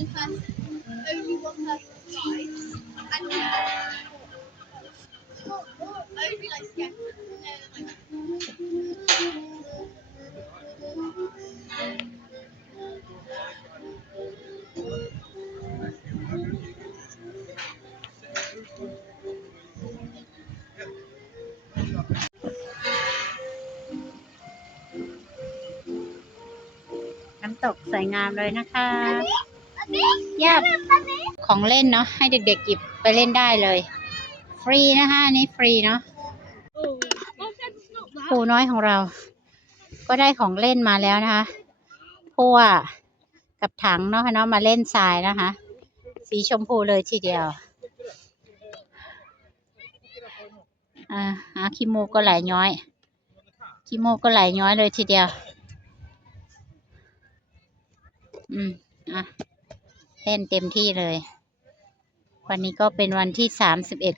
one person, only one person died, and then only like yeah, no, like Oh, น้ำตกสวยงามเลยนะคะ ยี่ยมของเล่นเนาะให้เด็กๆหยิบไปเล่นได้เลย ฟรีนะคะอันนี้ฟรีเนาะ Oh, my friend's not that. ปูน้อยของเรา ก็ได้ของเล่นมาแล้วนะคะพั่วกับถังเนาะเนาะมาเล่นทรายนะคะ สีชมพูเลยทีเดียวอ่าหาขี้มูกก็ไหลย้อยขี้มูกก็ไหลย้อยเลยทีเดียว อืมอะ เล่นเต็มที่เลย วันนี้ก็เป็นวันที่สามสิบเอ็ด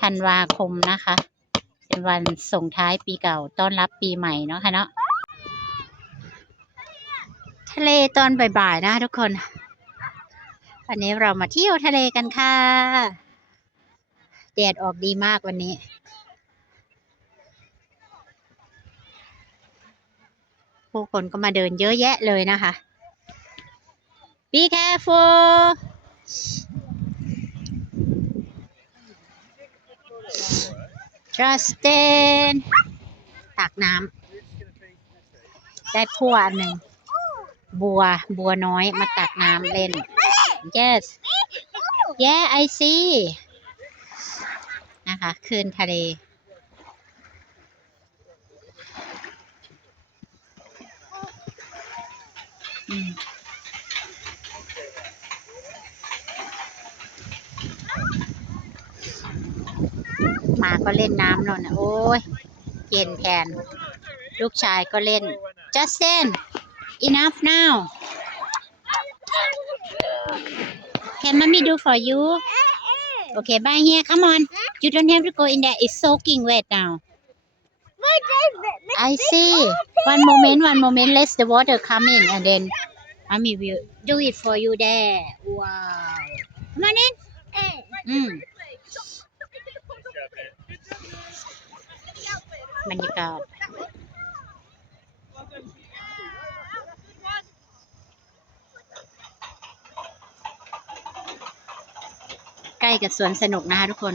ธันวาคมนะคะ เป็นวันส่งท้ายปีเก่าต้อนรับปีใหม่เนาะค่ะเนาะทะเลตอนบ่ายๆนะทุกคน วันนี้เรามาเที่ยวทะเลกันค่ะแดดออกดีมากวันนี้ ผู้คนก็มาเดินเยอะแยะเลยนะคะ Be careful Justin ตักน้ำได้พั่วอันหนึ่ง บัว บัวน้อยมาตักน้ำเล่น yes yeah I see นะคะคืนทะเล อืม มาก็เล่นน้ำนนน่ะโอ้ยเย็นแทน ลูกชายก็เล่น Justin enough now can mommy do for you okay bye here come on you don't have to go in there it's soaking wet now I see one moment one moment let the water come in and then mommy will do it for you there wow come on in อื บรรยากาศใกล้กับสวนสนุกนะคะทุกคน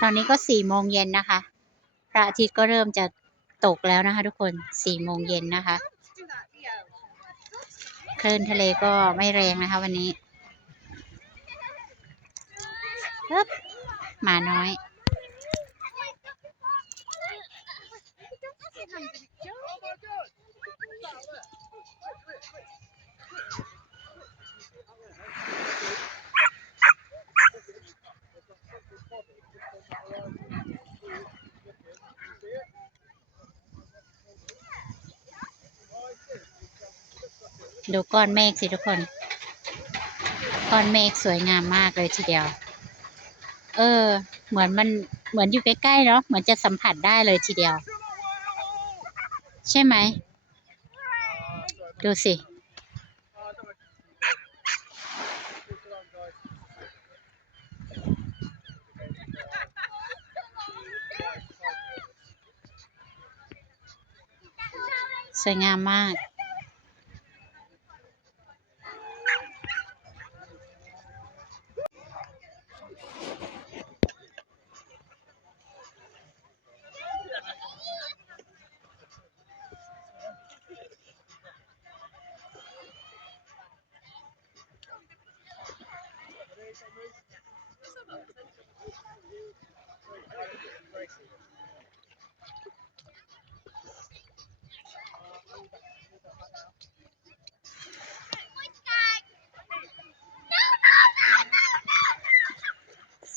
ตอนนี้ก็สี่โมงเย็นนะคะ พระอาทิตย์ก็เริ่มจะตกแล้วนะคะทุกคน สี่โมงเย็นนะคะ คลื่นทะเลก็ไม่แรงนะคะวันนี้ ปึ๊บหมาน้อยดูก้อนเมฆสิทุกคน ก้อนเมฆสวยงามมากเลยทีเดียว ออ เหมือนมันเหมือนอยู่ใกล้ๆเนาะเหมือนจะสัมผัสได้เลยทีเดียว ใช่ไหม ดูสิ สวยงามมาก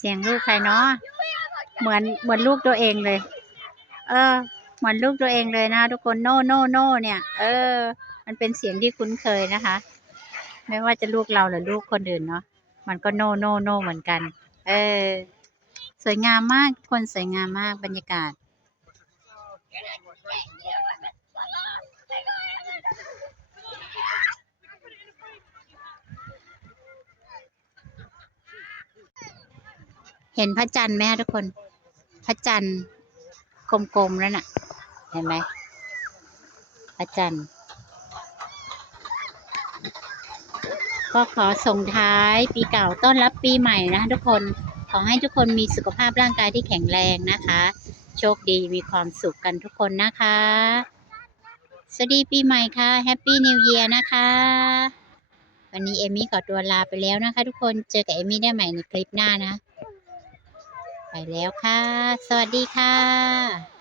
สียงลูกใครเนาะเหมือนเหมือนลูกตัวเองเลย เออ เหมือนลูกตัวเองเลยนะทุกคนโน่โน่โน่เนี่ย เออ มันเป็นเสียงที่คุ้นเคยนะคะ ไม่ว่าจะลูกเราหรือลูกคนอื่นเนาะมันก็โน่โน่โน่เหมือนกัน เออ สวยงามมากทุกคนสวยงามมากบรรยากาศ เห็นพระจันทร์ไหมคะทุกคน พระจันทร์กลมๆแล้วน่ะ เห็นไหมพระจันทร์ ก็ขอส่งท้ายปีเก่าต้อนรับปีใหม่นะคะทุกคน ขอให้ทุกคนมีสุขภาพร่างกายที่แข็งแรงนะคะ โชคดีมีความสุขกันทุกคนนะคะ สวัสดีปีใหม่ค่ะ แฮปปี้นิว e ย r นะคะวันนี้เอมี่ขอตัวลาไปแล้วนะคะทุกคน เจอกับเอมี่ได้ใหม่ในคลิปหน้านะ ไปแล้วค่ะ สวัสดีค่ะ